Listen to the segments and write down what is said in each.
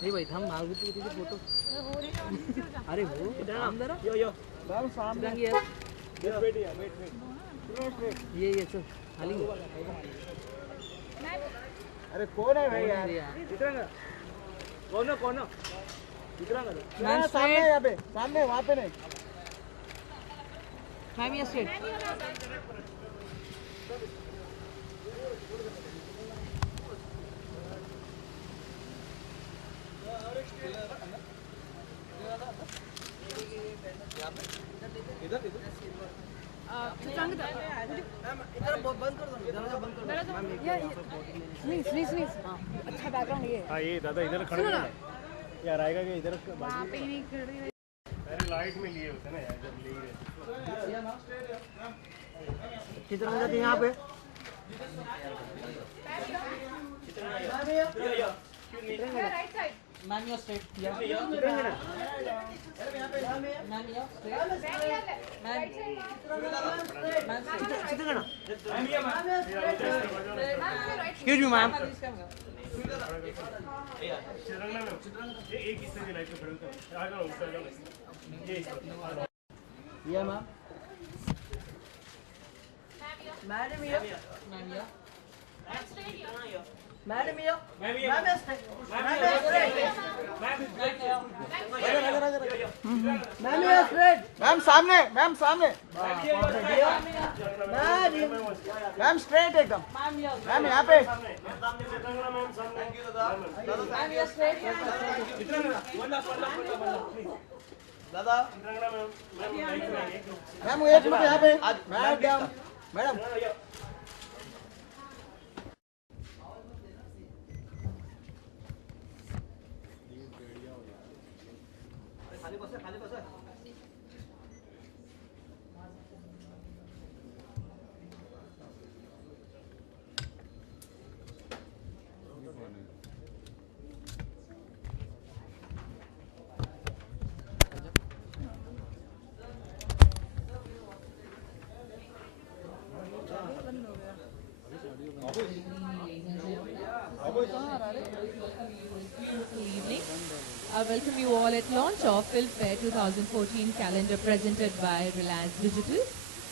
नहीं भाई हम मांग भी तो फोटो अरे वो जरा यो मैम सामने ये चल खाली अरे कौन है भाई यार कौन सामने यहाँ पे सामने वहाँ पे नहीं मैम ये स्ट्रेट अच्छा बैकग्राउंड ये हाँ ये दादा इधर खड़े हैं यार आएगा कि इधर वहाँ पे नहीं खड़ी अरे लाइट में लिए होते ना यार जब ले रहे कितना जाती यहाँ पे ma'am your straight ma'am your excuse me ma'am एक इस तरह की लाइट में खड़े होते हैं आ जाओ ऊपर जाओ ये मैम मैडम ये मैडम ये मैम सामने मैम स्ट्रेट एकदम मैम यहाँ पे दादा मैम एक मिनट यहाँ पे madam evening. I welcome you all at launch of Filmfare 2014 calendar presented by Reliance Digital.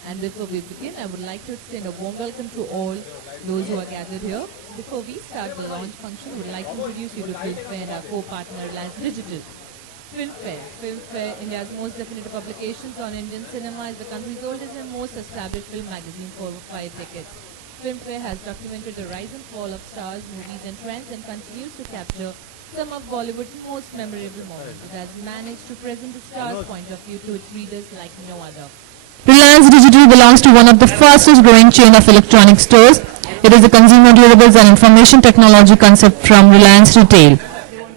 And before we begin, I would like to extend a warm welcome to all those who are gathered here. Before we start the launch function, we would like to introduce you to Filmfare and our co-partner Reliance Digital. Filmfare, India's most definitive publications on Indian cinema, is the country's oldest and most established film magazine for over 5 decades. Filmfare has documented the rise and fall of stars, movies and trends and continues to capture some of Bollywood's most memorable moments. It has managed to present the star's point of view to its readers like no other. Reliance Digital belongs to one of the fastest growing chain of electronic stores. It is a consumer durables and information technology concept from Reliance Retail.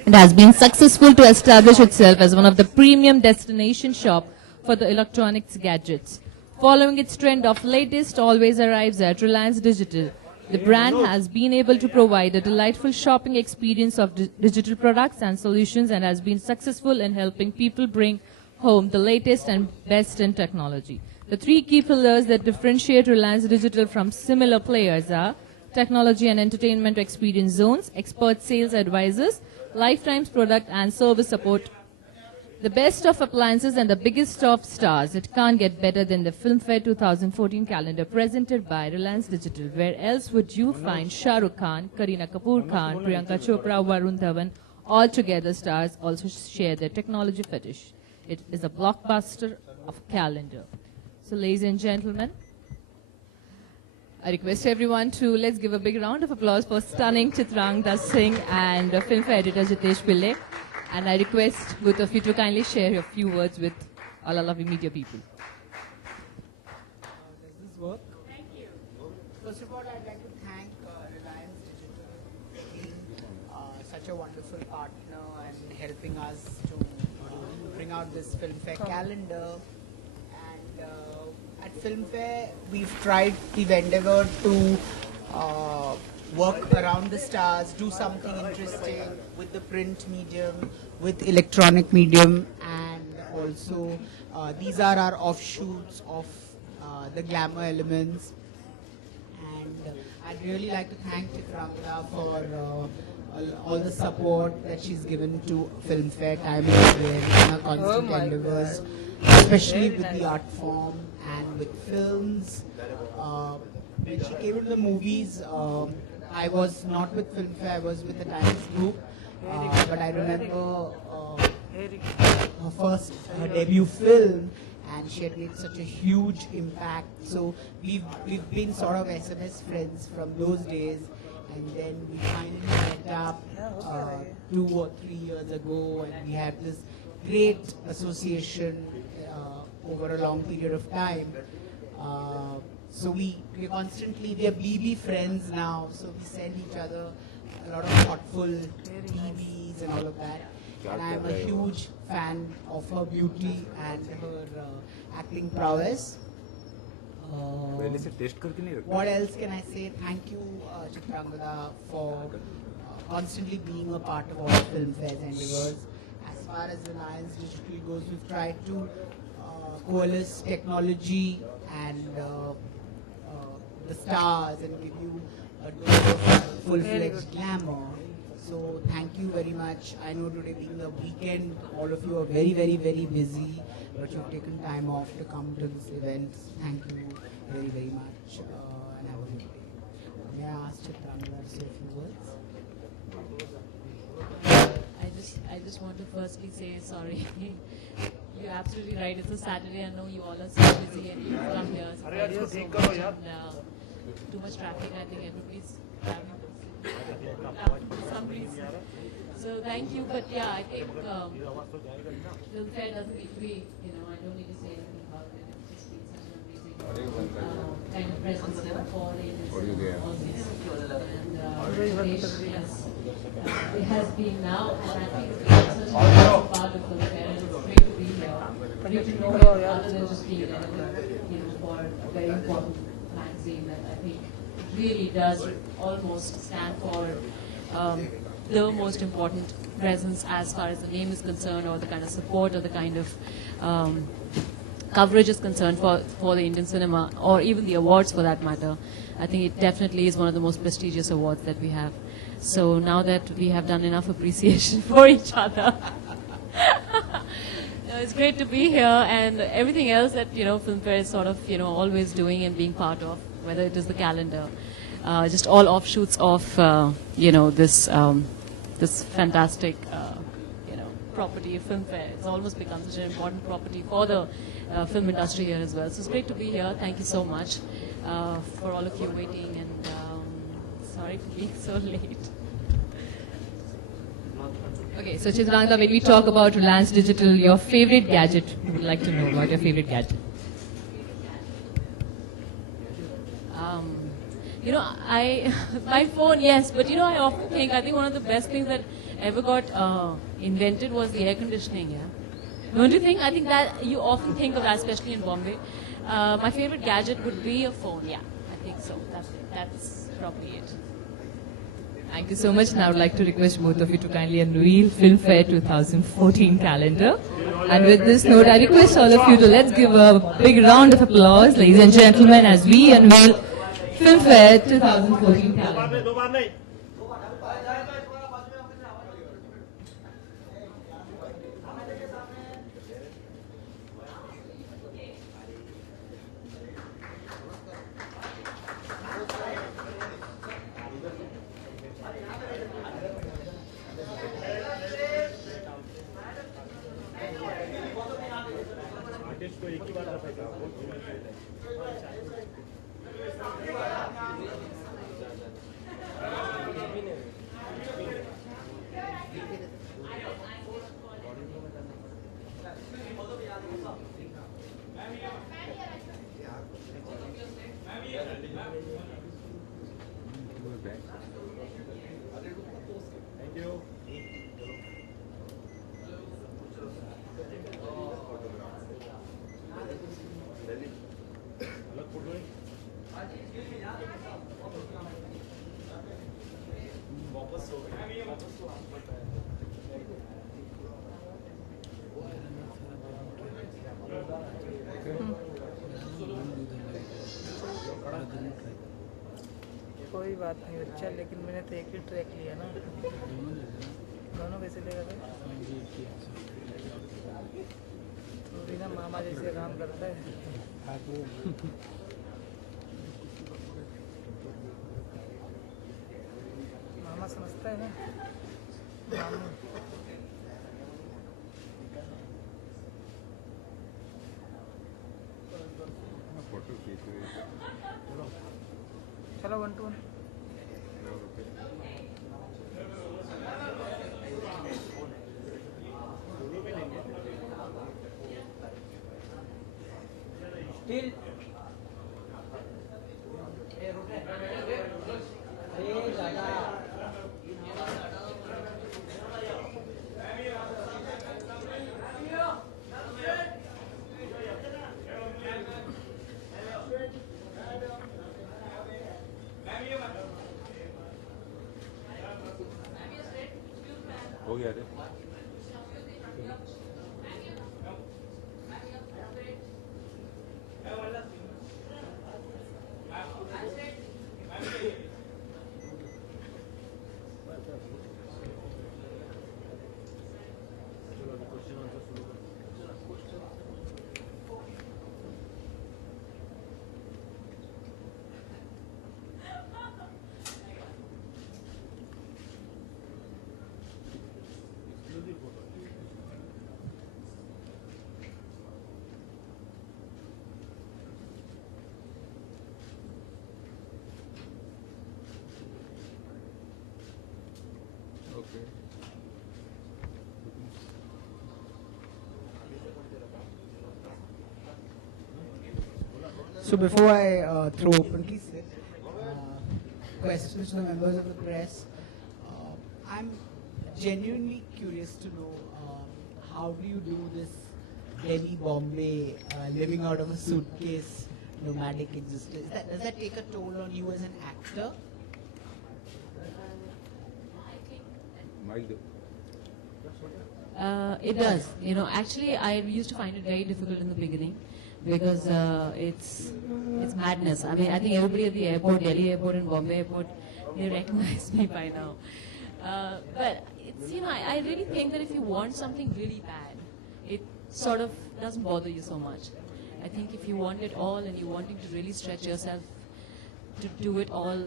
It has been successful to establish itself as one of the premium destination shop for the electronics gadgets. Following its trend of latest always arrives at Reliance Digital. The brand has been able to provide a delightful shopping experience of digital products and solutions and has been successful in helping people bring home the latest and best in technology. The three key pillars that differentiate Reliance Digital from similar players are technology and entertainment experience zones, expert sales advisors, lifetime's product and service support. The best of appliances and the biggest of stars. It can't get better than the Filmfare 2014 calendar presented by Reliance Digital. Where else would you find Shah Rukh Khan, Kareena Kapoor Khan, Priyanka Chopra, Varun Dhawan, all together stars also share their technology fetish. It is a blockbuster of calendar. So ladies and gentlemen, I request everyone to let's give a big round of applause for stunning Chitrang Das Singh and Filmfare editor Jitesh Pillai. And I request both of you to kindly share a few words with all our lovely media people. Does this work? Thank you. First of all, I'd like to thank Reliance Digital for being such a wonderful partner and helping us to bring out this Filmfare calendar. And at Filmfare, we've endeavored to work around the stars, do something interesting with the print medium, with electronic medium, and also these are our offshoots of the glamour elements. and I'd really like to thank Chitrangada for all the support that she's given to Filmfare time and again in her constant endeavors, especially with the art form and with films. When she came into the movies, I was not with Filmfare, I was with the Times Group, but I remember her debut film, and she had made such a huge impact. So we've been sort of SMS friends from those days, and then we finally met up 2 or 3 years ago, and we had this great association over a long period of time. So we are BB friends now, so we send each other a lot of thoughtful TVs and all of that. And I'm a huge fan of her beauty and her acting prowess. What else can I say? Thank you, Chitrangada, for constantly being a part of all Filmfare's endeavors. As far as Reliance Digital goes, we've tried to coalesce technology and the stars and give you a dose of full-fledged glamour. So thank you very much. I know today being the weekend, all of you are very, very, very busy, but you've taken time off to come to this event. Thank you very, very much, and have a good day. May I ask Chitrangada to say a few words? I just want to firstly say sorry. You're absolutely right. It's a Saturday. I know you all are so busy and you come here. So thank you so much. And, too much traffic. I think everybody's having for some reason. So thank you. But yeah, I think Filmfare doesn't need to be. I don't need to say anything about it. It's just been such an amazing kind of presence here for the industry always. And yes, it has been now, and I think it's been such a important part of Filmfare, and it's great to be here. For you to know it other than just being for a very important magazine that I think really does almost stand for the most important presence as far as the name is concerned, or the kind of support, or the kind of coverage is concerned for the Indian cinema, or even the awards for that matter. I think it definitely is one of the most prestigious awards that we have. So now that we have done enough appreciation for each other, it's great to be here, and everything else that Filmfare is sort of always doing and being part of, whether it is the calendar, just all offshoots of this fantastic property, Filmfare. It's almost become such an important property for the film industry here as well. So it's great to be here. Thank you so much for all of you waiting, and sorry for being so late. Okay, so Chitrangada, when we talk about Reliance Digital, your favorite gadget, we would like to know about your favorite gadget. My phone, yes, but I often think, I think one of the best things that ever got invented was the air conditioning, yeah? Don't you think? I think that you often think of that, especially in Bombay. My favorite gadget would be a phone, yeah, I think so. That's probably it. Thank you so much. Now I would like to request both of you to kindly unveil Filmfare 2014 calendar. And with this note, I request all of you to let's give a big round of applause, ladies and gentlemen, as we unveil Filmfare 2014 calendar. वापस हो गए कोई बात नहीं बच्चा, लेकिन मैंने तो एक ही ट्रैक लिया ना। दोनों कैसे लेगा भाई? तो भी ना मामा जैसे काम करता है। मामा समझता है ना मामू। चलो 1 to 1। Still. हो गया रे। So before I throw open questions to the members of the press, I'm genuinely curious to know how do you do this Delhi, Bombay, living out of a suitcase, nomadic existence? Does that take a toll on you as an actor? It does. Actually, I used to find it very difficult in the beginning because it's madness. I mean, I think everybody at the airport, Delhi airport and Bombay airport, they recognize me by now. But it's, I really think that if you want something really bad, it sort of doesn't bother you so much. I think if you want it all and you're wanting to really stretch yourself to do it all,